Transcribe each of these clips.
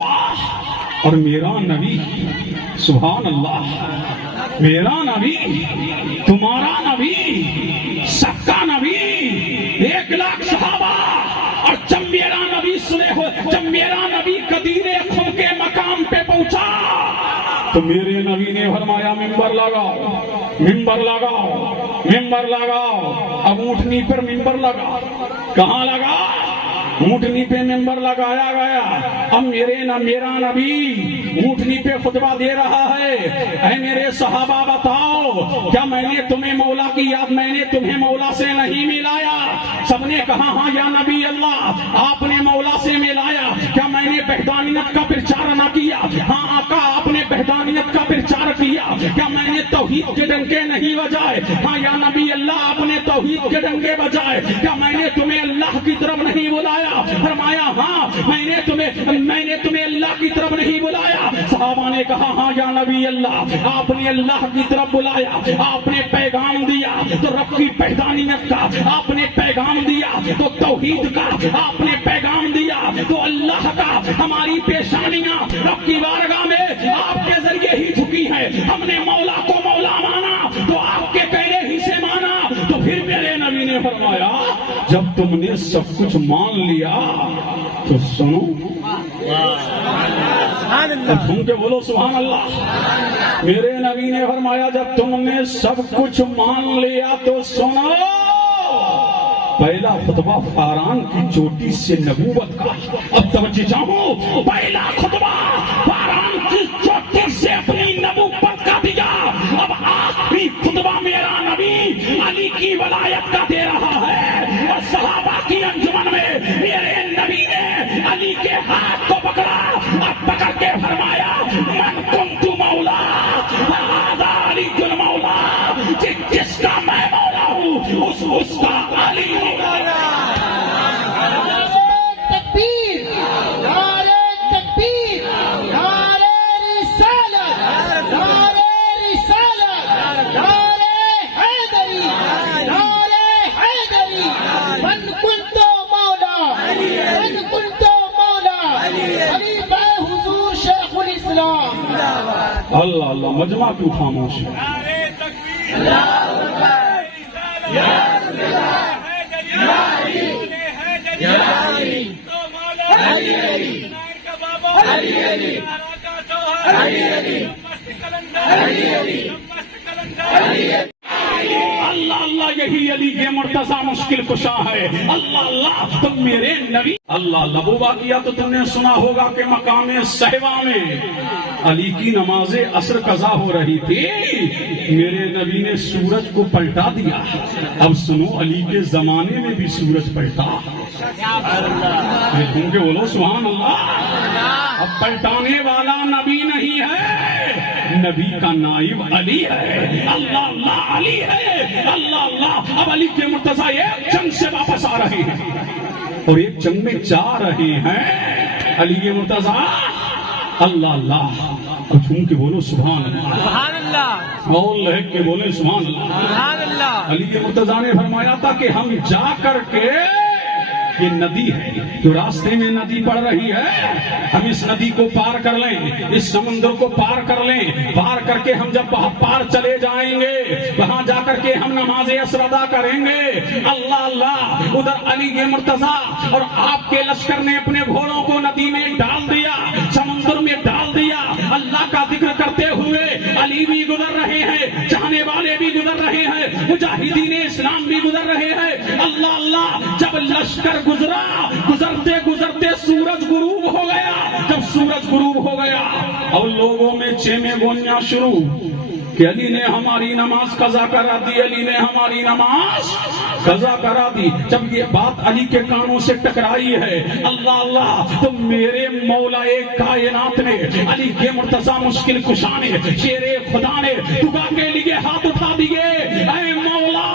اور میرا نبی، سبحان اللہ، میرا نبی، تمہارا نبی، سب کا نبی، 1,00,000 صحابہ، اور جب میرا نبی سنے ہو، جب میرا نبی قدیر خم کے مقام پہ پہنچا تو میرے نبی نے فرمایا ممبر لگاؤ، ممبر لگاؤ، ممبر لگاؤ۔ اب اونٹنی پر ممبر لگا، کہاں لگا؟ اونٹنی پہ ممبر لگایا گیا۔ اب میرا نبی اونٹنی پہ خطبہ دے رہا ہے، اے میرے صحابہ بتاؤ، کیا میں نے تمہیں مولا کی یاد، میں نے تمہیں مولا سے نہیں ملایا؟ سب نے کہا ہاں یا نبی اللہ، آپ نے مولا سے ملایا۔ کیا میں نے وحدانیت کا پرچار نہ کیا؟ ہاں آقا، آپ نے وحدانیت کا پرچار کیا۔ کیا میں نے توحید کے ڈنکے نہیں بجائے؟ ہاں یا نبی اللہ، آپ نے توحید کے ڈنکے بجائے۔ کیا میں نے تمہیں اللہ کی طرف نہیں بلایا؟ فرمایا ہاں، میں نے تمہیں اللہ کی طرف نہیں بلایا۔ صحابہ نے کہا ہاں یا نبی اللہ، آپ نے اللہ کی طرف بلایا، آپ نے پیغام دیا تو رب کی وحدانیت کا، آپ نے پیغام دیا تو توحید کا، آپ نے پیغام دیا تو اللہ کا۔ ہماری پیشانیاں رب کی بارگاہ میں آپ کے ذریعے ہی جھکی ہے۔ ہم نے مولا کو مولا مانا تو آپ کے کہنے ہی سے مانا۔ تو پھر میرے نبی نے فرمایا جب تم نے سب کچھ مان لیا تو سنو، تم کے بولو سبحان اللہ۔ میرے نبی نے فرمایا جب تم نے سب کچھ مان لیا تو سنو۔ پہلا خطبہ فاران کی چوٹی سے نبوت کا، اب توجہ چاہو، پہلا خطبہ فاران کی چوٹی سے اپنی نبوت کا دیا۔ اب آخری خطبہ میرا نبی علی کی ولایت کا دے رہا ہے، اور صحابہ کی انجمن میں میرے نبی نے علی کے ہاتھ کو پکڑا اور پکڑ کے فرمایا من کنت مولا فہذا علی المولا، جس کا میں مولا ہوں اس کا علی ہوں۔ اللہ اللہ، مجمع کیوں خاموش ہے؟ اللہ اللہ، یہی علی کے مرتضیٰ مشکل کشا ہے۔ اللہ اللہ، تم میرے نبی، اللہ اللہ، وہ واقعہ تو تم نے سنا ہوگا کہ مقام صحبہ میں علی کی نماز عصر قضا ہو رہی تھی، میرے نبی نے سورج کو پلٹا دیا۔ اب سنو، علی کے زمانے میں بھی سورج پلٹا، تم کے بولو سبحان اللہ۔ اب پلٹانے والا نبی نہیں ہے، نبی کا نائب علی ہے۔ اللہ اللہ، علی ہے، اللہ اللہ۔ اب علی کے مرتضیٰ ایک جنگ سے واپس آ رہے ہیں اور ایک جنگ میں جا رہے ہیں علی کے مرتضیٰ، اللہ اللہ، کچھ ان کے بولو سبحان اللہ، سبحان اللہ، اور لہک کے بولے سبحان اللہ، سبحان اللہ۔ علی کے مرتضیٰ نے فرمایا تھا کہ ہم جا کر کے، یہ ندی ہے جو راستے میں ندی پڑ رہی ہے، ہم اس ندی کو پار کر لیں، اس سمندر کو پار کر لیں، پار کر کے ہم جب پار چلے جائیں گے وہاں جا کر کے ہم نماز عصر ادا کریں گے۔ اللہ اللہ، ادھر علی کے مرتضیٰ اور آپ کے لشکر نے اپنے گھوڑوں کو ندی میں ڈال دیا، سمندر میں ڈال دیا۔ اللہ کا ذکر کرتے ہوئے علی بھی گزر رہے ہیں، چاہنے والے بھی گزر رہے ہیں، مجاہدین اسلام بھی گزر رہے ہیں۔ اللہ اللہ، جب لشکر گزرا، گزرتے گزرتے سورج غروب ہو گیا۔ جب سورج غروب ہو گیا اور لوگوں میں چیمیں گونیاں شروع کہ علی نے ہماری نماز قضا کرا دی، علی نے ہماری نماز قضا کرا دی۔ جب یہ بات علی کے کانوں سے ٹکرائی ہے، اللہ اللہ، تو میرے مولا کائنات نے، علی کے مرتضیٰ مشکل کشا نے، شیر خدا نے دعا کے لیے ہاتھ اٹھا دیے، اے مولا،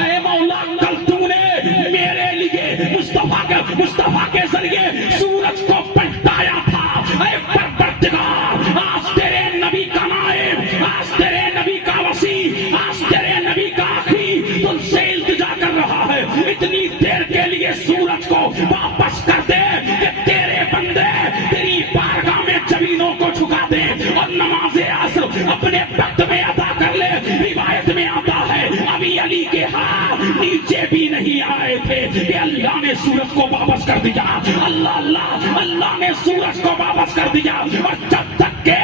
اے مولا، کل تم نے میرے لیے مصطفیٰ کے ذریعے سورج کو پلٹایا تھا۔ اے پروردگار، آج تیرے نبی کا نائب، آج تیرے نبی کا وسیع، آج تیرے نبی کا آخری تم سے التجا کر رہا ہے، اتنی دیر کے لیے سورج کو واپس کر دے کہ تیرے بندے تیری دے اور نماز عصر اپنے وقت میں ادا کر لے. روایت میں آتا ہے ابھی علی کے ہاتھ نیچے بھی نہیں آئے تھے کہ اللہ نے سورج کو واپس کر دیا. اللہ اللہ اللہ نے سورج کو واپس کر دیا. اور جب تک کہ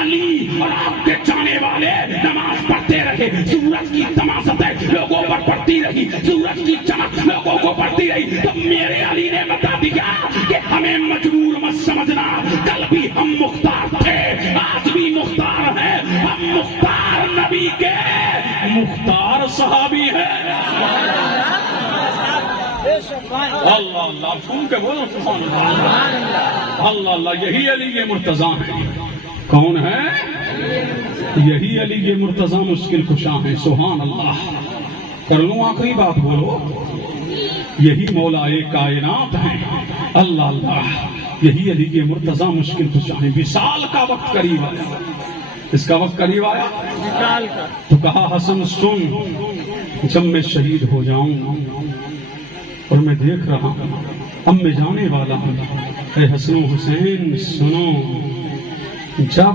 علی اور آپ کے چاہنے والے نماز پڑھتے رہے سورج کی تماستیں لوگوں پر پڑتی رہی, سورج کی چمک لوگوں کو پڑتی رہی, تو میرے علی نے بتا دیا کہ ہمیں مجبور مت سمجھنا, کل بھی ہم مختار تھے آج بھی مختار ہیں, ہم مختار نبی کے مختار صحابی ہیں. اللہ اللہ سن کے بولو سبحان اللہ. اللہ اللہ یہی علی کے مرتضیٰ ہیں. کون ہے؟ یہی علی کے مرتضیٰ مشکل کشاں ہیں. سبحان اللہ. کر لوں آخری بات بولو. یہی مولا کائنات ہیں. اللہ اللہ یہی علی کے مرتضیٰ مشکل کشاں ہیں. وصال کا وقت قریب آیا. اس کا وقت قریب آیا وصال کا. تو کہا حسن سن جب میں شہید ہو جاؤں اور میں دیکھ رہا ہوں اب میں جانے والا ہوں, اے حسن و حسین سنو, جب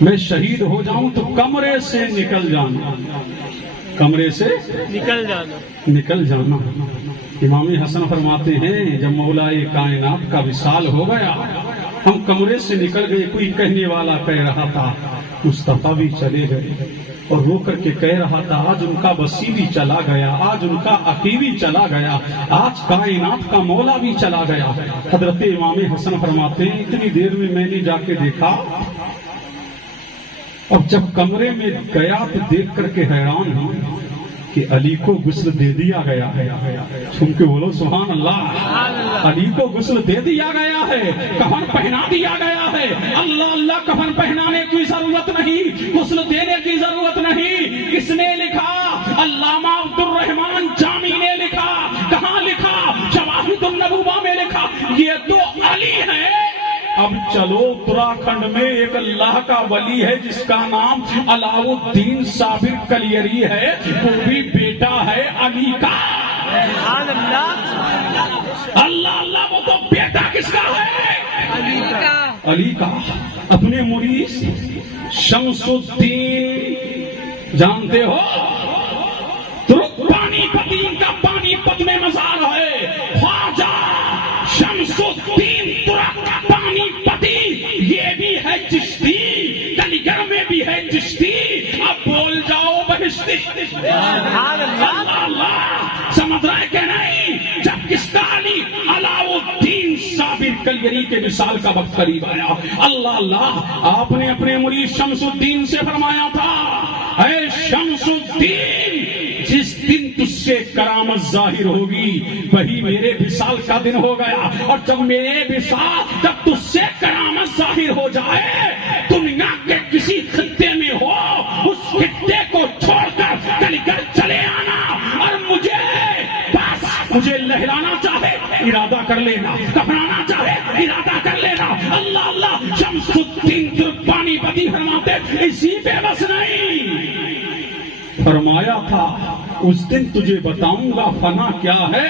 میں شہید ہو جاؤں تو کمرے سے نکل جانا, کمرے سے نکل جانا. امام حسن فرماتے ہیں جب مولا کائنات کا وصال ہو گیا ہم کمرے سے نکل گئے. کوئی کہنے والا کہہ رہا تھا مصطفیٰ بھی چلے گئے, اور رو کر کے کہہ رہا تھا آج ان کا وسیع بھی چلا گیا, آج ان کا عقی بھی چلا گیا, آج کائنات کا مولا بھی چلا گیا. حضرت امام حسن فرماتے ہیں اتنی دیر میں میں نے جا کے دیکھا, اور جب کمرے میں گیا تو دیکھ کر کے حیران ہوں کہ علی کو غسل دے دیا گیا ہے. سن کے بولو سبحان اللہ. علی کو غسل دے دیا گیا ہے, کفن پہنا دیا گیا ہے. اللہ اللہ کفن پہنانے کی ضرورت نہیں, غسل دینے کی ضرورت نہیں. کس نے لکھا؟ علامہ عبد الرحمن جامی نے لکھا. کہاں لکھا؟ شواہد النبوہ میں لکھا. یہ تو علی ہے. اب چلو اتراکھنڈ میں ایک اللہ کا ولی ہے جس کا نام علاؤ الدین صابر کلیری ہے, وہ بھی بیٹا ہے علی کا. اللہ اللہ وہ تو بیٹا کس کا ہے؟ علی کا. اپنے مرید شمس الدین جانتے ہو, پانی پتی کا پانی پت میں مزار ہے. خواجہ شمس الدین ترک کا پانی پتی, یہ بھی ہے چشتی, علی گڑھ میں بھی ہے چشتی. اب بول جاؤ بہشتی. اللہ سمجھ رہے کہ نہیں؟ جب کس کا علی علاؤ الدین صابر کلیری کے وصال کا وقت قریب آیا, اللہ اللہ آپ نے اپنے مرید شمس الدین سے فرمایا تھا اے شمس الدین جس دن تجھ سے کرامت ظاہر ہوگی وہی میرے وصال کا دن ہو گیا. اور جب میرے وصال جب تجھ سے کرامت ظاہر ہو جائے دنیا کے کسی خطے میں ہو اس خطے کو چھوڑ کر کل گھر چلے آنا, اور مجھے لہرانا چاہے ارادہ کر لینا, کفنانا چاہے ارادہ کر لینا. اللہ اللہ شمس الدین ترکمانی پتی فرماتے اسی پہ بس نہیں, فرمایا تھا اس دن تجھے بتاؤں گا فنا کیا ہے,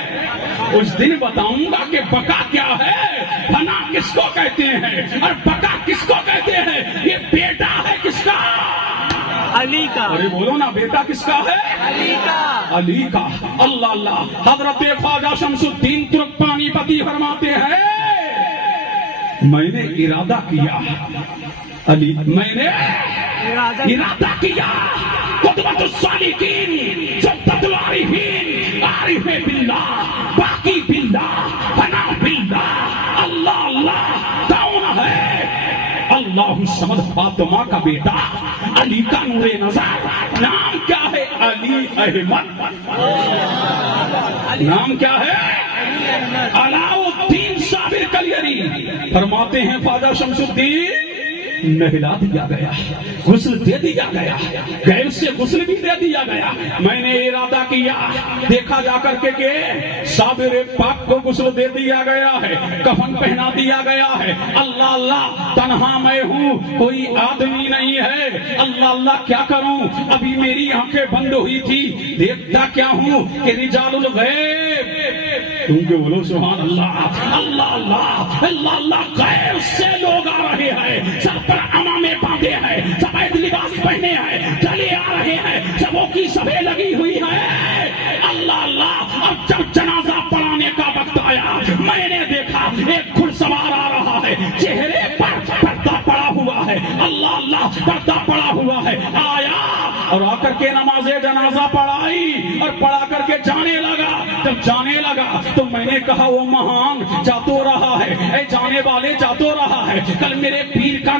اس دن بتاؤں گا کہ بقا کیا ہے. فنا کس کو کہتے ہیں اور بقا کس کو کہتے ہیں؟ یہ بیٹا ہے کس کا؟ علی کا. ارے بولو نا, بیٹا کس کا ہے؟ علی کا. علی کا. اللہ اللہ حضرت خواجہ شمس الدین ترکمانی پتی فرماتے ہیں میں نے ارادہ کیا علی, میں نے ارادہ کیا قدوۃ الصالحین سبت العارفین عارف باللہ باقی باللہ فنا باللہ. اللہ اللہ کون ہے؟ اللہ الصمد فاطمہ کا بیٹا علی کا نور نظر. نام کیا ہے؟ علی احمد. نام کیا ہے؟ علاؤ الدین صابر کلیری. فرماتے ہیں خواجہ شمس الدین نہلا دیا گیا, غسل دے دیا گیا, غیب سے غسل بھی دے دیا گیا. میں نے ارادہ کیا, دیکھا جا کر کے کہ صابر پاک کو غسل دے دیا گیا ہے, کفن پہنا دیا گیا ہے. اللہ اللہ تنہا میں ہوں, کوئی آدمی نہیں ہے. اللہ اللہ کیا کروں؟ ابھی میری آنکھیں بند ہوئی تھی, دیکھتا کیا ہوں کہ رجال الغیب تم کے بولو سبحان اللہ اللہ اللہ اللہ اللہ غیر سے لوگ آ رہے ہیں سر پر عمامے باندھے ہیں سفید لباس پہنے ہیں چلے آ رہے ہیں سبوں کی سبیں لگی ہوئی ہے اللہ اللہ اب جب جنازہ پڑھانے کا وقت آیا میں نے دیکھا ایک گھڑ سوار آ رہا ہے چہرے پر پردہ پڑا ہوا ہے اللہ اللہ پردہ پڑا ہوا ہے آیا اور آ کر کے نماز جنازہ پڑھائی اور پڑھا کر کے جانے لگا جب جانے لگا تو میں نے کہا وہ مہان جاتو رہا ہے اے جانے والے جاتو رہا ہے کل میرے پیر کا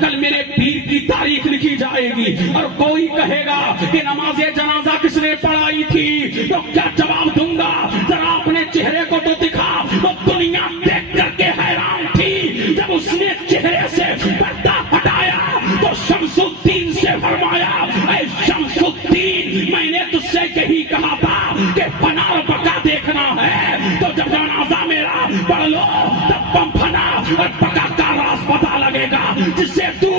کل میرے پیر کی تاریخ لکھی جائے گی اور کوئی کہے گا کہ نماز جنازہ کس نے پڑھائی تھی تو کیا جواب دوں گا ذرا اپنے چہرے کو تو دکھا وہ دنیا دیکھ کر کے حیران تھی جب اس نے چہرے سے پردہ ہٹایا تو شمس الدین سے فرمایا اے شمس الدین میں نے تجھ سے یہی کہا تھا کہ فنا اور بقا دیکھنا ہے تو جب جنازہ میرا پڑھ لو تب بم فنا اور بقا کا راز پتا لگے گا جس سے تو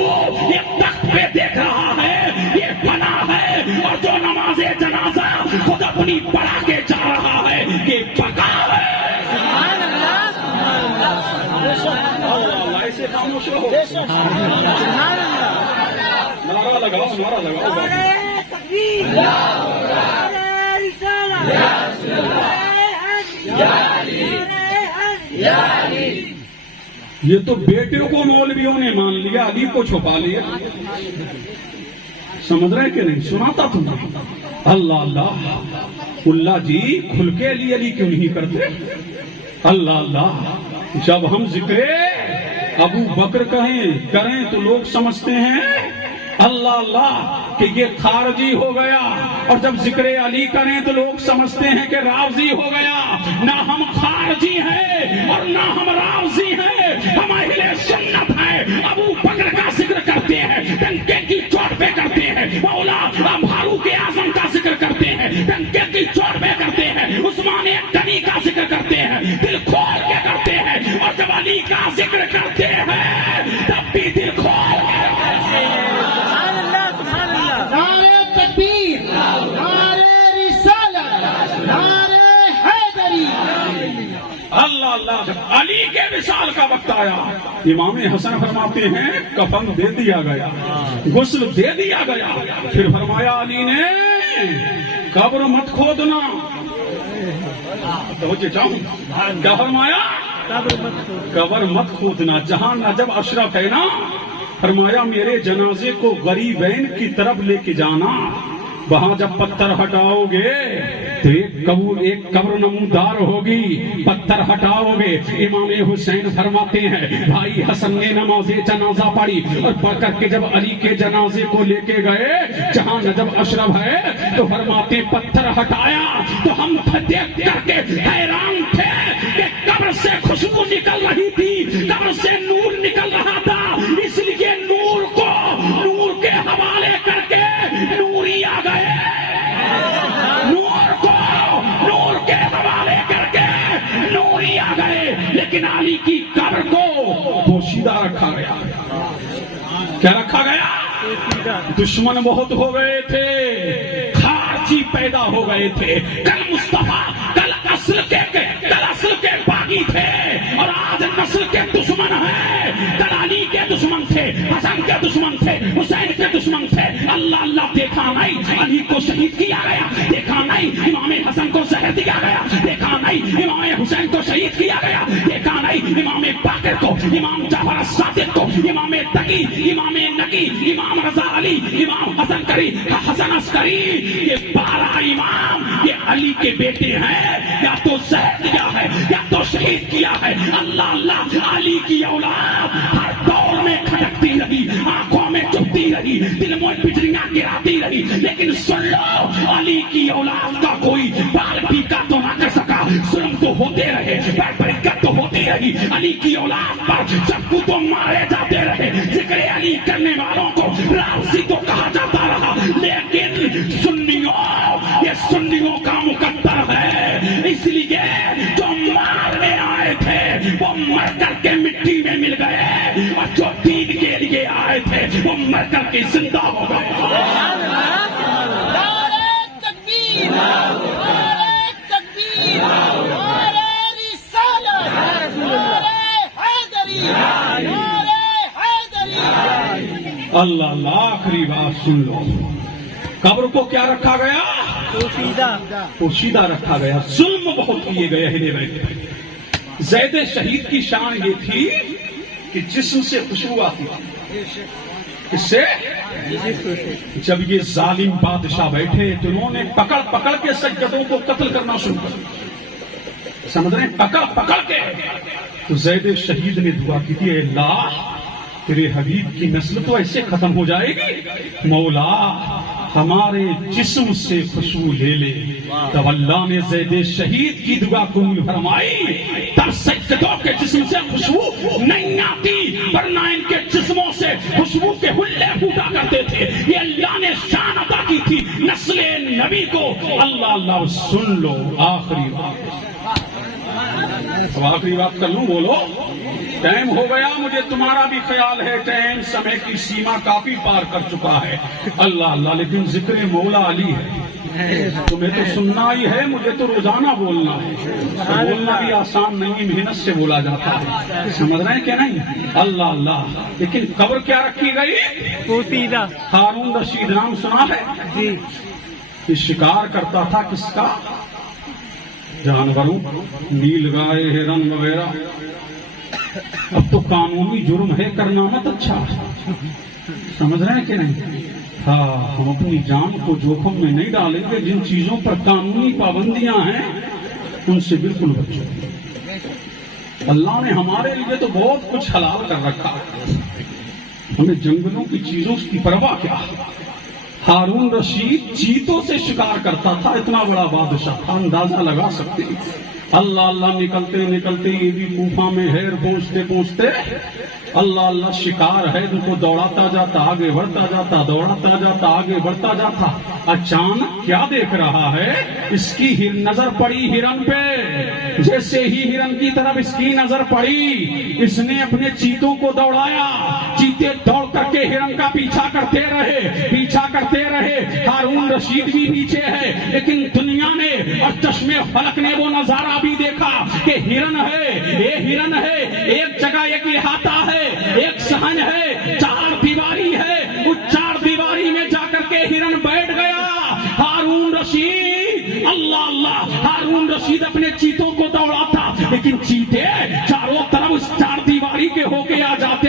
ایک تخت پہ دیکھ رہا ہے یہ فنا ہے اور جو نماز جنازہ خود اپنی پڑھا کے جا رہا ہے یہ بقا ہے سبحان اللہ سبحان اللہ ایسے خاموش رہو سبحان اللہ نعرہ لگاؤ نعرہ لگاؤ تکبیر نعرہ رسالت یا رسول اللہ یا علی یا علی یہ تو بیٹے کو مولویوں نے مان لیا علی کو چھپا لیا سمجھ رہے کہ نہیں سناتا تمہیں اللہ اللہ اللہ جی کھل کے علی کیوں نہیں کرتے اللہ اللہ جب ہم ذکر ابو بکر کریں تو لوگ سمجھتے ہیں اللہ اللہ کہ یہ خارجی ہو گیا اور جب ذکر علی کریں تو لوگ سمجھتے ہیں کہ رافضی ہو گیا نہ ہم خارجی ہیں اور نہ ہم رافضی ہیں ہم اہل سنت ہیں ابو بکر کا ذکر کرتے ہیں ڈنکے کی چوٹ پہ کرتے ہیں مولا فاروق اعظم کا ذکر کرتے ہیں ڈنکے کی چوٹ پہ کرتے ہیں عثمان غنی کا ذکر کرتے ہیں دل کھول کے کرتے ہیں اور جب علی کا ذکر کرتے ہیں تب بھی دل کھول کے کرتے ہیں نعرہ تکبیر نعرہ رسالت نعرہ حیدری اللہ اللہ علی کے وصال کا وقت آیا امام حسن فرماتے ہیں کفن دے دیا گیا غسل دے دیا گیا پھر فرمایا علی نے قبر مت کھودنا کیا فرمایا قبر مت کھودنا جہاں نجب اشرف ہے نا فرمایا میرے جنازے کو غریبین کی طرف لے کے جانا وہاں جب پتھر ہٹاؤ گے تو ایک قبر نمودار ہوگی پتھر ہٹاؤ گے امام حسین فرماتے ہیں بھائی حسن نے نماز جنازہ پڑھی اور پڑھ کر کے جب علی کے جنازے کو لے کے گئے جہاں نجب اشرف ہے تو فرماتے پتھر ہٹایا تو ہم دیکھ کر کے حیران تھے کہ قبر سے خوشبو نکل رہی تھی قبر سے نور نکل رہا تھا اس لیے نور کو نور کے حوالے کر کے نوری آ گئے نور کو نور کے حوالے کر کے نوری آ گئے لیکن علی کی قبر کو پوشیدہ رکھا گیا کیا رکھا گیا دشمن بہت ہو گئے تھے خارجی پیدا ہو گئے تھے کل مصطفیٰ کل اصل کے باغی تھے اور آج نسل کے دشمن ہیں کل علی کے دشمن تھے حسن کے دشمن تھے حسین کے دشمن تھے اللہ اللہ دیکھا نہیں علی کو شہید کیا گیا دیکھا نہیں امام حسن کو زہر دیا گیا دیکھا نہیں امام حسین کو شہید کیا گیا دیکھا نہیں امام باقر کو امام جعفر الصادق کو امام تقی امام نقی امام رضا علی امام حسن کری حسن عسکری یہ 12 امام یہ علی کے بیٹے ہیں یا تو زہر دیا ہے یا تو شہید کیا ہے اللہ اللہ علی کی اولاد ہر دور میں کھٹکتی رہی آنکھوں میں چبھتی رہی دل میں بجلیاں گراتی رہی لیکن سن لو علی کی اولاد کا کوئی بال پیکا تو نہ کر سکا ظلم تو ہوتے رہے برکت تو ہوتی رہی علی کی اولاد پر چپو تو مارے جاتے رہے ذکر علی کرنے والوں کو رافضی تو کہا جاتا رہا لیکن سنیوں کا مقدر ہے اس لیے جو مارنے آئے تھے وہ مر کر کے مٹی میں مل گئے اور جو دین کے لیے آئے تھے وہ مر کر کے زندہ ہو گئے نعرہ تکبیر نعرہ تکبیر نعرہ اللہ اللہ آخری بات سن لو، قبر کو کیا رکھا گیا؟ پوشیدہ رکھا گیا. ظلم بہت کیے گئے اہل بیت پر. زید شہید کی شان یہ تھی کہ جسم سے خوشبو آتی تھی. اس سے جب یہ ظالم بادشاہ بیٹھے تو انہوں نے پکڑ پکڑ کے سجدوں کو قتل کرنا شروع کر دیا. سمجھ رہے ہیں؟ پکڑ پکڑ کے. تو زید شہید نے دعا کی تھی، اے اللہ تیرے حبیب کی نسل تو ایسے ختم ہو جائے گی، مولا ہمارے جسم سے خوشبو لے لے. تب اللہ نے زید شہید کی دعا قبول فرمائی. تب سجدوں کے جسم سے خوشبو نہیں آتی، ورنہ ان کے جسموں سے خوشبو کے حلے پھوٹا کرتے تھے. یہ اللہ نے شان عطا کی تھی نسل نبی کو. اللہ اللہ سن لو آخری بات. اب آخری بات کر لوں، بولو. ٹائم ہو گیا، مجھے تمہارا بھی خیال ہے ٹائم سمے کی سیما کافی پار کر چکا ہے. اللہ اللہ لیکن ذکر مولا علی ہے، تمہیں تو سننا ہی ہے، مجھے تو روزانہ بولنا ہے. بولنا بھی آسان نہیں، محنت سے بولا جاتا ہے. سمجھ رہے ہیں کہ نہیں؟ اللہ اللہ. لیکن قبر کیا رکھی گئی؟ ہارون رشید نام سنا ہے؟ یہ شکار کرتا تھا کس کا؟ جانوروں، نیل گائے، ہرن وغیرہ. اب تو قانونی جرم ہے کرنا مت. اچھا سمجھ رہے ہیں کہ نہیں؟ ہاں، ہم اپنی جان کو جوخم میں نہیں ڈالیں گے. جن چیزوں پر قانونی پابندیاں ہیں ان سے بالکل بچو. اللہ نے ہمارے لیے تو بہت کچھ حلال کر رکھا، ہمیں جنگلوں کی چیزوں کی پرواہ کیا. ہارون رشید چیتوں سے شکار کرتا تھا، اتنا بڑا بادشاہ تھا، اندازہ لگا سکتے ہیں. اللہ اللہ نکلتے نکلتے یہ بھی کوفہ میں ہیر پہنچتے پہنچتے اللہ اللہ شکار ہے ان کو دوڑاتا جاتا، آگے بڑھتا جاتا، دوڑاتا جاتا، آگے بڑھتا جاتا. اچانک کیا دیکھ رہا ہے؟ اس کی نظر پڑی ہرن پہ. جیسے ہی ہرن کی طرف اس کی نظر پڑی، اس نے اپنے چیتوں کو دوڑایا. چیتے دوڑ کر کے ہرن کا پیچھا کرتے رہے، پیچھا کرتے رہے. ہارون رشید بھی پیچھے ہے، لیکن دنیا نے اور چشمے فلک نے وہ نظارہ بھی دیکھا کہ ہرن ہے، یہ ہرن ہے. ایک جگہ ایک احاطہ ہے، ایک صحن ہے، چار دیواری ہے. اس چار دیواری میں جا کر کے ہرن بیٹھ گیا. ہارون رشید اللہ اللہ، ہارون رشید اپنے چیتوں کو دوڑاتا، لیکن چیتے چاروں طرف اس چار دیواری کے ہو کے آ جاتے،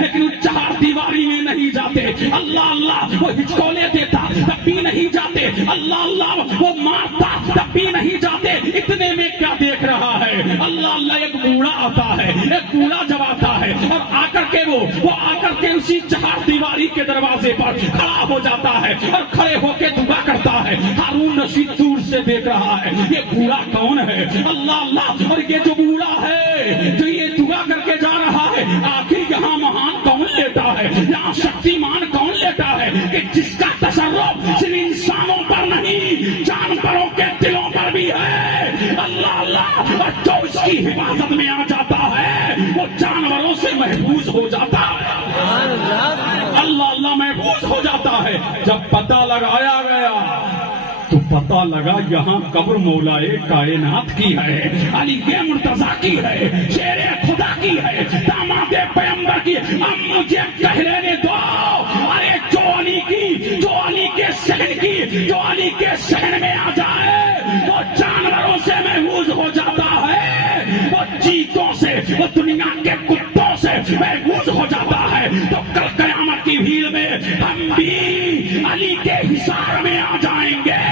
لیکن اس چار دیواری میں نہیں جاتے. اللہ اللہ وہ ہچکولے دیتا تب بھی نہیں جاتے. اللہ اللہ وہ مارتا تب بھی نہیں جاتے. اتنے میں کیا دیکھ رہا ہے؟ اللہ اللہ ایک بوڑھا آتا ہے. ایک بوڑھا جب آتا ہے اور آ کر کے وہ آ کر کے اسی چار دیواری کے دروازے پر کھڑا ہو جاتا ہے اور کھڑے ہو کے دعا کرتا ہے. ہارون رشید دور سے دیکھ رہا ہے یہ بوڑھا کون ہے. اللہ اللہ، اور یہ جو بوڑھا ہے جو یہ دعا کر کے جا رہا ہے، آخر یہاں مہان کون لیتا ہے، یہاں شکتیمان کون لیتا ہے کہ جس کا تصرف صرف انسانوں پر نہیں جانوروں کے دلوں پر بھی ہے. اللہ اللہ، اور جو اس کی حفاظت میں آ جاتا ہے وہ جانوروں سے محفوظ ہو جاتا ہے. اللہ اللہ محفوظ ہو جاتا ہے. جب پتہ لگایا گیا تو پتہ لگا یہاں قبر مولائے کائنات کی ہے، علی کے مرتضیٰ کی ہے، شیر خدا کی ہے، داماد پیغمبر کی. اب مجھے کہہ لینے دو، ارے جو علی کی، جو علی کے شہن کی، جو علی کے شہن میں آ جائے وہ جانوروں سے محفوظ ہو جاتا ہے، وہ چیتوں سے، وہ دنیا کے کتوں سے محفوظ ہو جاتا ہے. تو کل قیامت کی بھیڑ میں ہم بھی علی کے حصار میں آ جائیں گے،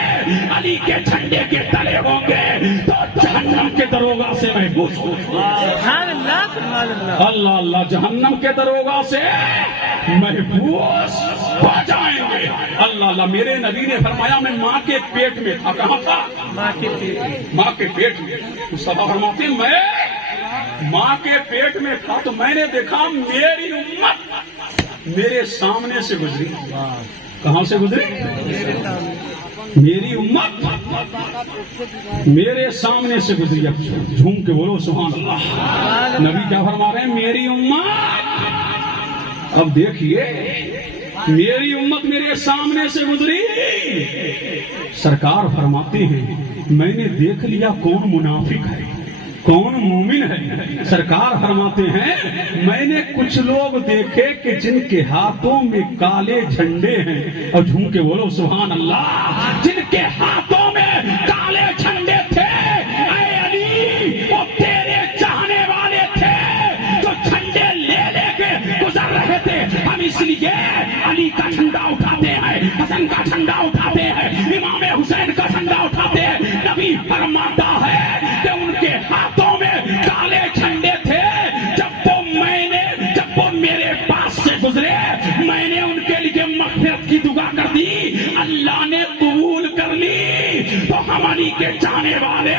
علی کے جھنڈے کے تلے ہوں گے تو جہنم کے دروگا سے محفوظ ہوں گے. اللہ اللہ، جہنم کے دروگا سے محفوظ ہو جائیں گے. اللہ اللہ، میرے نبی نے فرمایا میں ماں کے پیٹ میں تھا. کہاں تھا؟ ماں کے پیٹ میں. مصطفیٰ فرماتے ہیں میں ماں کے پیٹ میں تھا تو میں نے دیکھا میری امت میرے سامنے سے گزری. کہاں سے گزری؟ میری امت میرے سامنے سے گزری. اب جھوم کے بولو سبحان اللہ. نبی کیا فرما رہے ہیں؟ میری امت. اب دیکھیے میری امت میرے سامنے سے گزری. سرکار فرماتے ہیں میں نے دیکھ لیا کون منافق ہے. کون مومن ہے؟ سرکار فرماتے ہیں میں نے کچھ لوگ دیکھے کہ جن کے ہاتھوں میں کالے جھنڈے ہیں، اور جھوم کے بولو سبحان اللہ، جن کے ہاتھوں میں کالے جھنڈے تھے، اے علی وہ تیرے چاہنے والے تھے جو جھنڈے لے لے کے گزر رہے تھے۔ ہم اس لیے علی کا جھنڈا اٹھاتے ہیں، حسن کا جھنڈا اٹھاتے ہیں، امام حسین کا جھنڈا اٹھاتے ہیں۔ نبی فرماتا ہے کہ ان کے ہاتھوں میں کالے جھنڈے تھے، جب وہ میرے پاس سے گزرے میں نے ان کے لیے مغفرت کی دعا کر دی، اللہ نے قبول کر لی۔ تو ہم علی کے چاہنے والے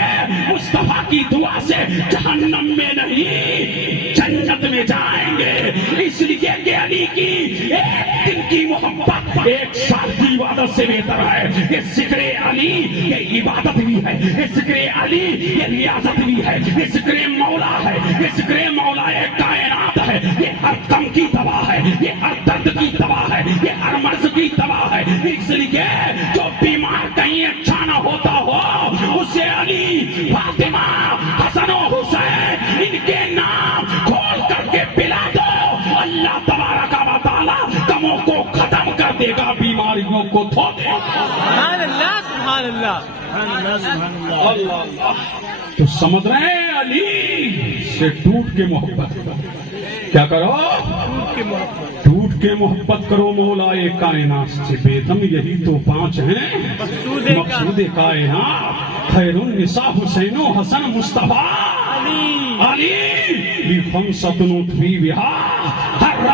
مصطفیٰ کی دعا سے جہنم میں نہیں جنت میں جائیں گے، اس لیے کہ علی کی ایک دن کی محبت ایک سال کی عبادت سے بہتر ہے۔ یہ ذکر علی یہ عبادت بھی ہے، یہ ذکر علی یہ ریاضت بھی ہے، یہ ذکر مولا ہے، یہ ذکر مولا کائنات ہے، یہ ہر غم کی دوا ہے، یہ ہر درد کی دوا ہے، یہ ہر مرض کی دوا ہے۔ اس لیے جو بیمار کہیں اچھا نہ ہوتا ہو اسے علی، فاطمہ، حسن و حسین ان کے نام کھول کر کے پلا دو، اللہ تبارک و تعالی غموں کو ختم کر دے گا، بیماریوں کو دھو دے گا۔ سبحان اللہ سبحان اللہ سبحان اللہ سبحان اللہ۔ تو سمجھ رہے ہیں علی سے ٹوٹ کے محبت کرو، کیا کرو؟ ٹوٹ کے محبت کرو مولا کائنات سے، بیدم یہی تو پانچ ہیں مقصود کائنات، خیر النساء حسین و حسن مصطفیٰ علی خمسۃ نطفی بہا، ہر